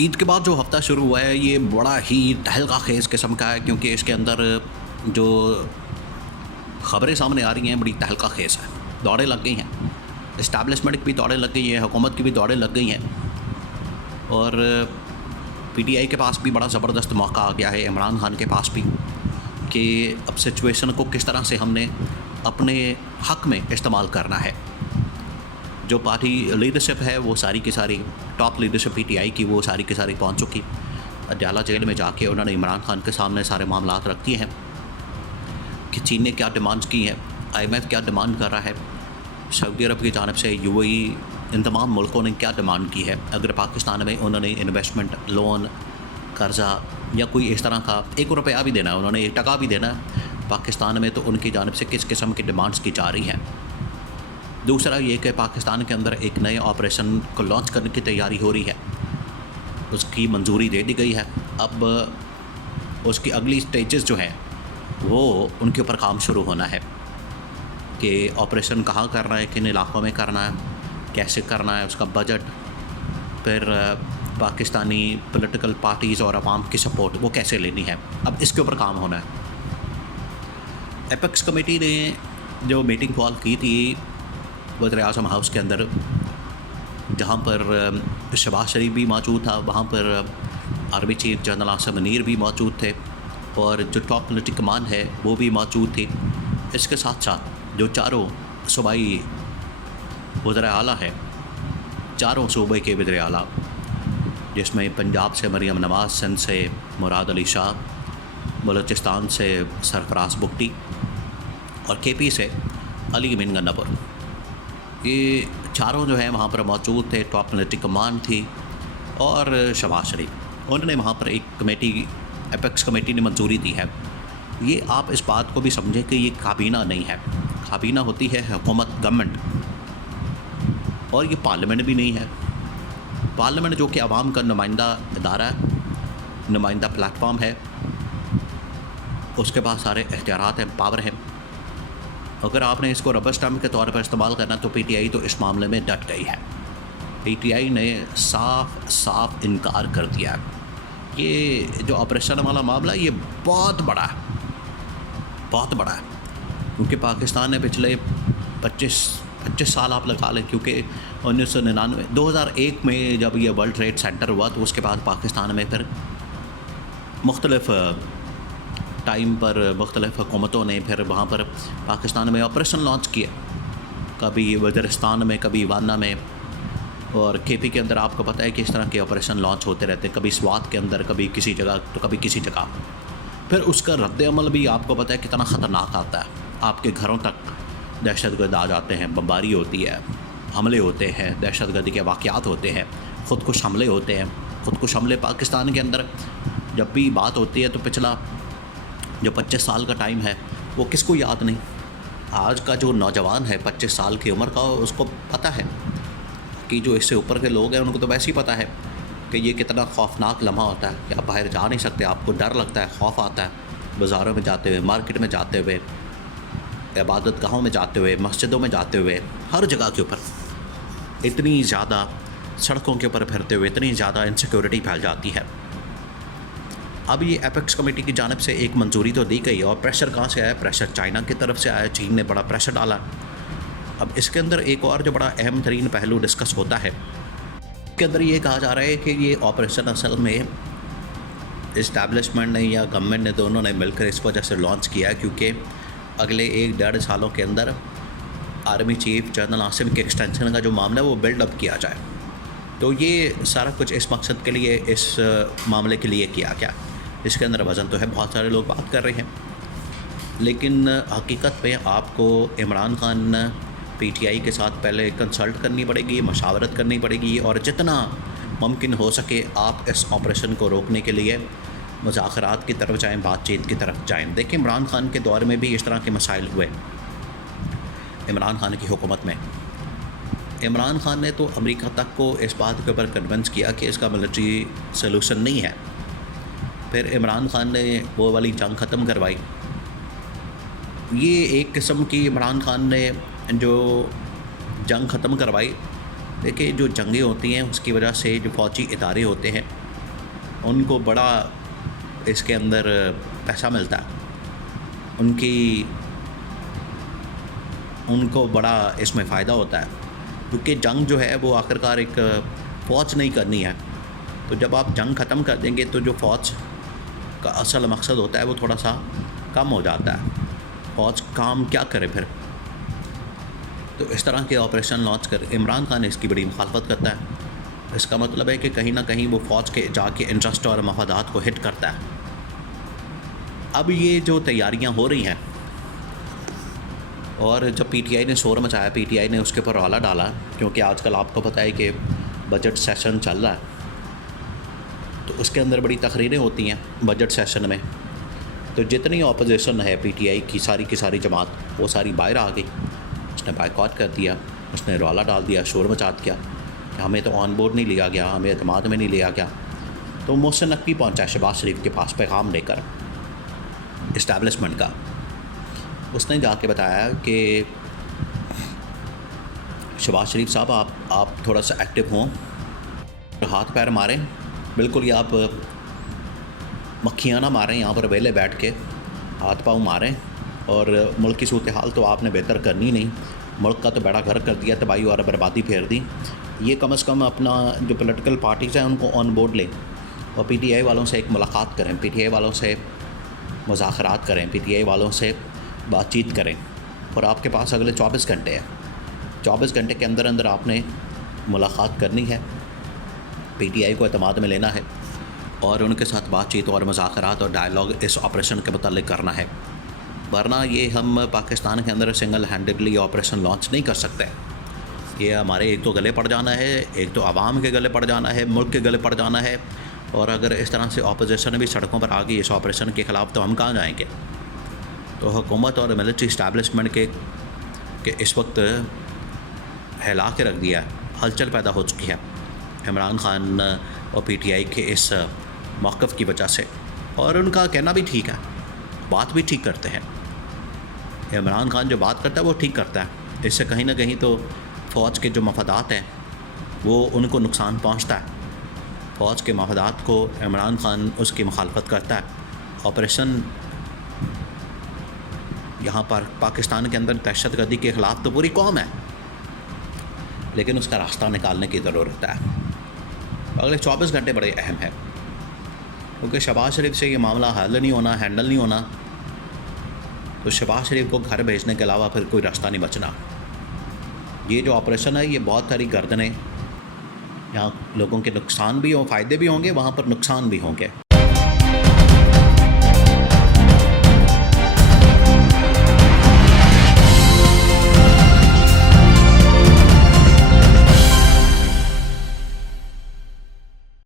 ईद के बाद जो हफ़्ता शुरू हुआ है ये बड़ा ही तहलका खेज़ किस्म का है, क्योंकि इसके अंदर जो ख़बरें सामने आ रही हैं बड़ी तहलका खेज़ है। दौड़ें लग गई हैं, इस्टेब्लिशमेंट की भी दौड़ें लग गई हैं, हुकूमत की भी दौड़ें लग गई हैं, और पीटीआई के पास भी बड़ा ज़बरदस्त मौका आ गया है, इमरान खान के पास भी, कि अब सिचुएशन को किस तरह से हमने अपने हक़ में इस्तेमाल करना है। जो पार्टी लीडरशिप है वो सारी की सारी, टॉप लीडरशिप पीटीआई की, वो सारी की सारी पहुंच चुकी। अडयाला जेल में जाके उन्होंने इमरान खान के सामने सारे मामलात रख दिए हैं कि चीन ने क्या डिमांड्स की हैं, आईएमएफ क्या डिमांड कर रहा है, सऊदी अरब की जानिब से यूएई, इन तमाम मुल्कों ने क्या डिमांड की है। अगर पाकिस्तान में उन्होंने इन्वेस्टमेंट, लोन, कर्ज़ा या कोई इस तरह का ₹1 भी देना है, उन्होंने $1 भी देना है पाकिस्तान में, तो उनकी जानिब से किस किस्म की डिमांड्स की जा रही हैं। दूसरा ये कि पाकिस्तान के अंदर एक नए ऑपरेशन को लॉन्च करने की तैयारी हो रही है, उसकी मंजूरी दे दी गई है। अब उसकी अगली स्टेजेस जो हैं वो उनके ऊपर काम शुरू होना है कि ऑपरेशन कहाँ करना है, किन इलाक़ों में करना है, कैसे करना है, उसका बजट, फिर पाकिस्तानी पॉलिटिकल पार्टीज़ और अवाम की सपोर्ट वो कैसे लेनी है। अब इसके ऊपर काम होना है। एपेक्स कमेटी ने जो मीटिंग कॉल की थी वज़ीर-ए-आज़म हाउस के अंदर, जहाँ पर शहबाज शरीफ भी मौजूद था, वहाँ पर army chief general Asim Munir भी मौजूद थे, और जो टॉप मिलिट्री कमान है वो भी मौजूद थी। इसके साथ साथ जो चारों सूबाई वज़ीर आला है, चारों सूबे के वज़ीर आला, जिसमें पंजाब से मरियम नवाज़, सिंध से मुराद अली शाह, बलूचिस्तान से सरफराज बुगटी और केपी से अली अमीन गन्नापुर, ये चारों जो हैं वहाँ पर मौजूद थे। टॉप मिलिट्री कमान थी और शहबाज शरीफ, उन्होंने वहाँ पर एक कमेटी, एपेक्स कमेटी ने मंजूरी दी है। ये आप इस बात को भी समझें कि ये काबीना नहीं है, काबीना होती है हुकूमत, गवर्नमेंट, और ये पार्लियामेंट भी नहीं है। पार्लियामेंट जो कि आवाम का नुमाइंदा इदारा है, नुमाइंदा प्लेटफॉर्म है, उसके पास सारे इख्तियारात हैं, पावर हैं। अगर आपने इसको रबर स्टैम्प के तौर पर इस्तेमाल करना तो पीटीआई तो इस मामले में डट गई है। पीटीआई ने साफ साफ इनकार कर दिया। ये जो ऑपरेशन वाला मामला ये बहुत बड़ा है, बहुत बड़ा है, क्योंकि पाकिस्तान ने पिछले 25 साल आप लगा लें, क्योंकि 1999 2001 में जब ये वर्ल्ड ट्रेड सेंटर हुआ तो उसके बाद पाकिस्तान में फिर मुख्तलिफ टाइम पर मुख्तलिफ हुकूमतों ने फिर वहाँ पर पाकिस्तान में ऑपरेशन लॉन्च किया, कभी वज़ीरिस्तान में, कभी वाना में, और केपी के अंदर आपको पता है कि इस तरह के ऑपरेशन लॉन्च होते रहते हैं, कभी स्वात के अंदर, कभी किसी जगह तो कभी किसी जगह। फिर उसका रद्द-ए-अमल भी आपको पता है कितना ख़तरनाक आता है। आपके घरों तक दहशतगर्द आ जाते हैं, बमबारी होती है, हमले होते हैं, दहशतगर्दी के वाक़यात होते हैं, ख़ुदकुश हमले होते हैं। ख़ुदकुश हमले पाकिस्तान के अंदर जब भी बात होती है तो पिछला जो 25 साल का टाइम है वो किसको याद नहीं। आज का जो नौजवान है 25 साल की उम्र का, उसको पता है कि जो इससे ऊपर के लोग हैं उनको तो वैसे ही पता है कि ये कितना खौफनाक लम्हा होता है कि आप बाहर जा नहीं सकते, आपको डर लगता है, खौफ आता है, बाज़ारों में जाते हुए, मार्केट में जाते हुए, इबादत गाहों में जाते हुए, मस्जिदों में जाते हुए, हर जगह के ऊपर इतनी ज़्यादा, सड़कों के ऊपर फिरते हुए इतनी ज़्यादा इनसिक्योरिटी फैल जाती है। अब ये एपेक्स कमेटी की जानिब से एक मंजूरी तो दी गई, और प्रेशर कहाँ से आया? प्रेशर चाइना की तरफ से आया, चीन ने बड़ा प्रेशर डाला। अब इसके अंदर एक और जो बड़ा अहम तरीन पहलू डिस्कस होता है, इसके अंदर ये कहा जा रहा है कि ये ऑपरेशन असल में इस्टेब्लिशमेंट ने या गवर्नमेंट ने, दोनों ने मिलकर इस वजह से लॉन्च किया है क्योंकि अगले 1-1.5 सालों के अंदर आर्मी चीफ जनरल आसिम के एक्सटेंशन का जो मामला है वो बिल्डअप किया जाए। तो ये सारा कुछ इस मकसद के लिए, इस मामले के लिए किया गया। इसके अंदर वज़न तो है, बहुत सारे लोग बात कर रहे हैं, लेकिन हकीकत में आपको इमरान खान पीटीआई के साथ पहले कंसल्ट करनी पड़ेगी, मशावरत करनी पड़ेगी, और जितना मुमकिन हो सके आप इस ऑपरेशन को रोकने के लिए मुज़ाकरात की तरफ जाएँ, बातचीत की तरफ जाएँ। देखिए, इमरान खान के दौर में भी इस तरह के मसाइल हुए। इमरान खान की हुकूमत में इमरान खान ने तो अमेरिका तक को इस बात के ऊपर कन्विंस किया कि इसका मिलिट्री सलूशन नहीं है। फिर इमरान खान ने वो वाली जंग ख़त्म करवाई। ये एक किस्म की इमरान खान ने जो जंग ख़त्म करवाई देखिए, जो जंगें होती हैं उसकी वजह से जो फ़ौजी इदारे होते हैं उनको बड़ा इसके अंदर पैसा मिलता है, उनको बड़ा इसमें फ़ायदा होता है, क्योंकि जंग जो है वो आखिरकार एक फ़ौज नहीं करनी है। तो जब आप जंग ख़त्म कर देंगे तो जो फ़ौज का असल मकसद होता है वो थोड़ा सा कम हो जाता है। फ़ौज काम क्या करे फिर? तो इस तरह के ऑपरेशन लॉन्च कर इमरान खान इसकी बड़ी मुखालफत करता है। इसका मतलब है कि कहीं ना कहीं वो फ़ौज के जाके इंटरेस्ट और मफादात को हिट करता है। अब ये जो तैयारियां हो रही हैं, और जब पीटीआई ने शोर मचाया, पीटीआई ने उसके ऊपर रौला डाला, क्योंकि आजकल आपको पता है कि बजट सेशन चल रहा है, तो उसके अंदर बड़ी तकरीरें होती हैं बजट सेशन में। तो जितनी ऑपोजिशन है पीटीआई की सारी जमात, वो सारी बाहर आ गई। उसने बायकॉट कर दिया, उसने रौला डाल दिया, शोर मचा दिया कि हमें तो ऑन बोर्ड नहीं लिया गया, हमें एतमाद में नहीं लिया गया। तो मोहसिन नकवी पहुंचा शहबाज शरीफ के पास पैगाम लेकर इस्टेब्लिशमेंट का। उसने जाके बताया कि शहबाज शरीफ साहब, आप थोड़ा सा एक्टिव हों, हाथ पैर मारें, बिल्कुल ही आप मक्खियाँ ना मारें यहाँ पर वेले बैठ के, हाथ पाँव मारें। और मुल्क की सूरत हाल तो आपने बेहतर करनी नहीं, मुल्क का तो बेड़ा घर कर दिया, तबाही और बर्बादी फेर दी। ये कम से कम अपना जो पॉलिटिकल पार्टीज़ हैं उनको ऑन बोर्ड लें और पीटीआई वालों से एक मुलाकात करें, पीटीआई वालों से मुज़ाकरात करें, पीटीआई वालों से बातचीत करें। और आपके पास अगले 24 घंटे हैं, 24 घंटे के अंदर अंदर आपने मुलाकात करनी है, पीटीआई को एतमाद में लेना है और उनके साथ बातचीत और मुज़ाकरात और डायलॉग इस ऑपरेशन के मुतालिक करना है। वरना ये हम पाकिस्तान के अंदर सिंगल हैंडेडली ऑपरेशन लॉन्च नहीं कर सकते। ये हमारे एक तो गले पड़ जाना है, एक तो आवाम के गले पड़ जाना है, मुल्क के गले पड़ जाना है। और अगर इस तरह से ऑपोजिशन भी सड़कों पर आ गई इस ऑपरेशन के ख़िलाफ़, तो हम कहाँ जाएंगे? तो हुकूमत और मिलिट्री इस्टेब्लिशमेंट के इस वक्त हिला के रख दिया, हलचल पैदा हो चुकी है इमरान खान और पीटीआई के इस मौक़िफ़ की वजह से। और उनका कहना भी ठीक है, बात भी ठीक करते हैं। इमरान खान जो बात करता है वो ठीक करता है। इससे कहीं ना कहीं तो फ़ौज के जो मफादात हैं वो उनको नुकसान पहुंचता है। फ़ौज के मफादात को इमरान खान उसकी मुखालफत करता है। ऑपरेशन यहाँ पर पाकिस्तान के अंदर दहशतगर्दी के ख़िलाफ़ तो पूरी कौम है, लेकिन उसका रास्ता निकालने की ज़रूरत है। अगले 24 घंटे बड़े अहम हैं, क्योंकि शहबाज शरीफ से ये मामला हल नहीं होना, हैंडल नहीं होना, तो शहबाज शरीफ को घर भेजने के अलावा फिर कोई रास्ता नहीं बचना। ये जो ऑपरेशन है ये बहुत सारी गर्दनें, यहाँ लोगों के नुकसान भी हों, फ़ायदे भी होंगे, वहाँ पर नुकसान भी होंगे।